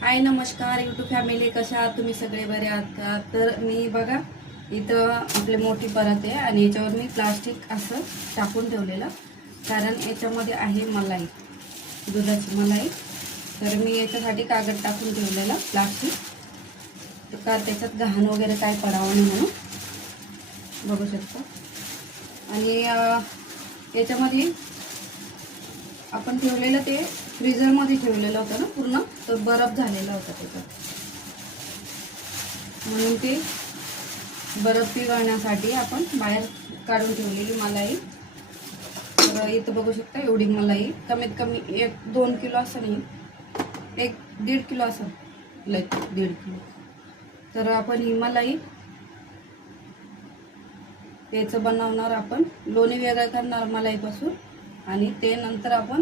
हाय नमस्कार YouTube family, कशा आहात तुम्ही? सगळे बरे आहात का? तर मी बघा इथं आपली मोठी परत आहे आणि याच्यावर मी प्लास्टिक असं टाकून ठेवलेलं, कारण याच्यामध्ये आहे मलाई, दुधाची मलाई. तर मी याच्यासाठी कागद टाकून ठेवलेला प्लास्टिक, का त्याच्यात घाण वगैरे काय पडावं नाही म्हणून. बघू शकता. आणि याच्यामध्ये आपण ठेवलेलं ते फ्रीजरमध्ये ठेवलेलं होतं ना पूर्ण, तर बर्फ झालेला होता त्याच्यात, म्हणून ते बर्फ पिघळण्यासाठी आपण बाहेर काढून ठेवलेली मलाई. तर इथं बघू शकता एवढी मलाई, कमीत कमी 1-2 किलो असं नाही, 1-1.5 किलो असं, लाईक 1.5 किलो. तर आपण ही मलाई याचं बनवणार, आपण लोणी वेगळं करणार मलाईपासून, आणि ते नंतर आपण